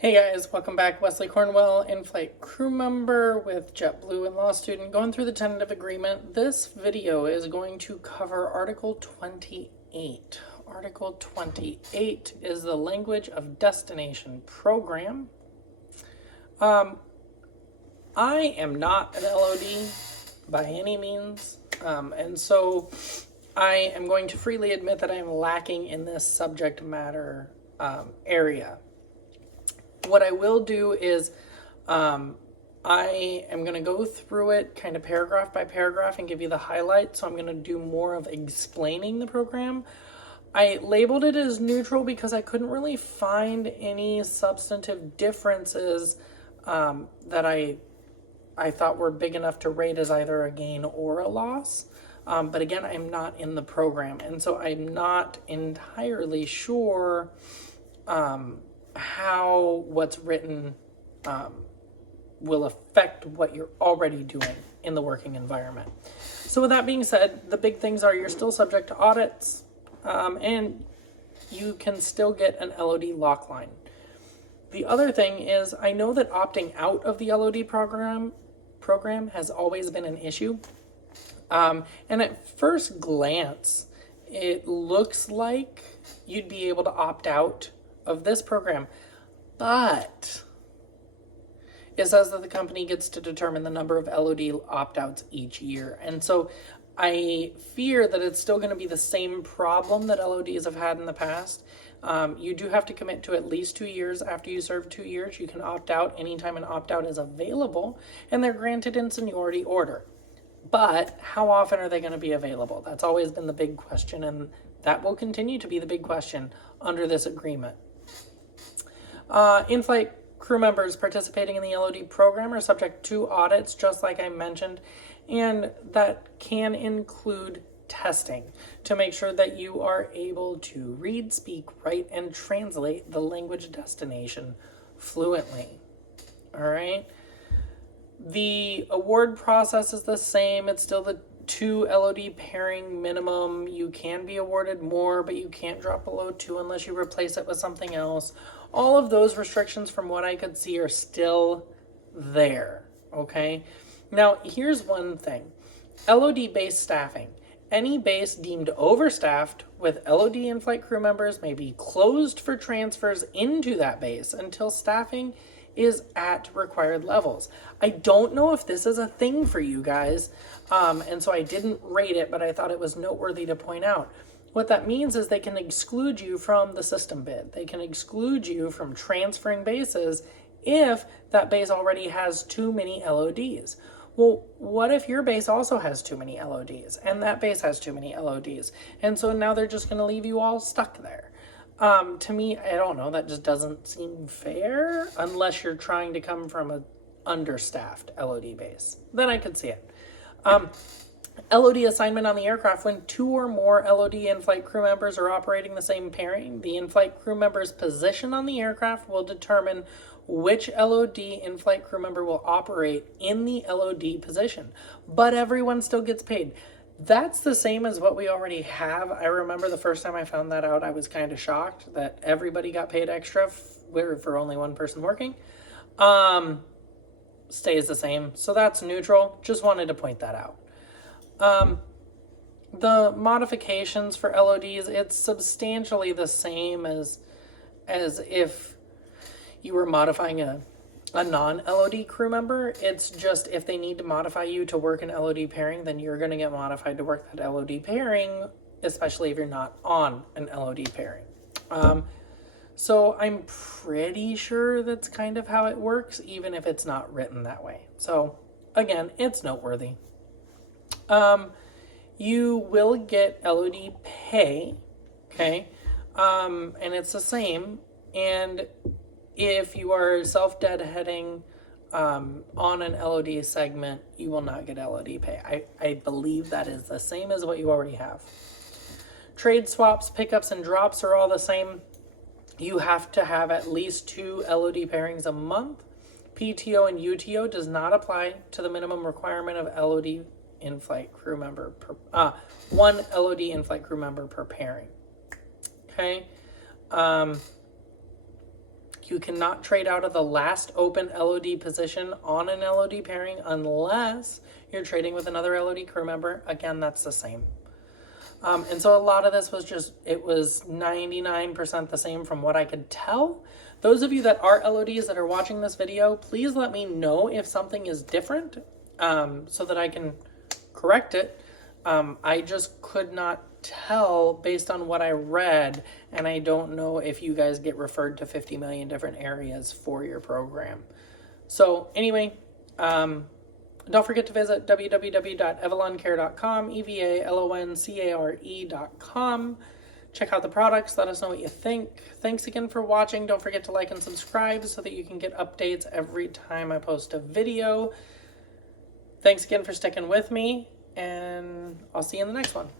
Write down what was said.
Hey guys, welcome back. Wesley Cornwell, in-flight crew member with JetBlue and law student, going through the tentative agreement. This video is going to cover Article 28. Article 28 is the language of destination program. I am not an LOD by any means, and so I am going to freely admit that I am lacking in this subject matter area. What I will do is I am going to go through it kind of paragraph by paragraph and give you the highlights. So I'm going to do more of explaining the program. I labeled it as neutral because I couldn't really find any substantive differences that I thought were big enough to rate as either a gain or a loss. But again, I'm not in the program, and so I'm not entirely sure how what's written will affect what you're already doing in the working environment. So with that being said, the big things are you're still subject to audits, and you can still get an LOD lock line. The other thing is, I know that opting out of the LOD program has always been an issue. And at first glance, it looks like you'd be able to opt out of this program, but it says that the company gets to determine the number of LOD opt-outs each year. And so I fear that it's still going to be the same problem that LODs have had in the past. You do have to commit to at least 2 years. After you serve 2 years, you can opt out anytime an opt-out is available, and they're granted in seniority order. But how often are they going to be available? That's always been the big question, and that will continue to be the big question under this agreement. In-flight crew members participating in the LOD program are subject to audits, just like I mentioned, and that can include testing to make sure that you are able to read, speak, write, and translate the language destination fluently. All right. The award process is the same. It's still the 2 LOD pairing minimum. You can be awarded more, but you can't drop below 2 unless you replace it with something else. All of those restrictions, from what I could see, are still there, okay? Now, here's one thing. LOD-based staffing. Any base deemed overstaffed with LOD in-flight crew members may be closed for transfers into that base until staffing is at required levels. I don't know if this is a thing for you guys, and so I didn't rate it, but I thought it was noteworthy to point out. What that means is they can exclude you from the system bid. They can exclude you from transferring bases if that base already has too many LODs. Well, what if your base also has too many LODs and that base has too many LODs? And so now they're just going to leave you all stuck there. To me, I don't know, that just doesn't seem fair unless you're trying to come from an understaffed LOD base. Then I could see it. LOD assignment on the aircraft. When 2 or more LOD in-flight crew members are operating the same pairing, the in-flight crew member's position on the aircraft will determine which LOD in-flight crew member will operate in the LOD position. But everyone still gets paid. That's the same as what we already have. I remember the first time I found that out, I was kind of shocked that everybody got paid extra for only one person working. Stays the same. So that's neutral. Just wanted to point that out. The modifications for LODs, it's substantially the same as if you were modifying a non-LOD crew member. It's just if they need to modify you to work an LOD pairing, then you're going to get modified to work that LOD pairing, especially if you're not on an LOD pairing. So I'm pretty sure that's kind of how it works, even if it's not written that way. So again, it's noteworthy. You will get LOD pay, okay? And it's the same. And if you are self-deadheading on an LOD segment, you will not get LOD pay. I believe that is the same as what you already have. Trade swaps, pickups, and drops are all the same. You have to have at least 2 LOD pairings a month. PTO and UTO does not apply to the minimum requirement of LOD in-flight crew member per 1 LOD in-flight crew member per pairing. Okay. You cannot trade out of the last open LOD position on an LOD pairing unless you're trading with another LOD crew member. Again, that's the same. And so a lot of this was just, it was 99% the same from what I could tell. Those of you that are LODs that are watching this video, please let me know if something is different so that I can correct it. I just could not tell based on what I read, and I don't know if you guys get referred to 50 million different areas for your program. So anyway, don't forget to visit www.evaloncare.com, evaloncare.com. Check out the products. Let us know what you think. Thanks again for watching. Don't forget to like and subscribe so that you can get updates every time I post a video. Thanks again for sticking with me, and I'll see you in the next one.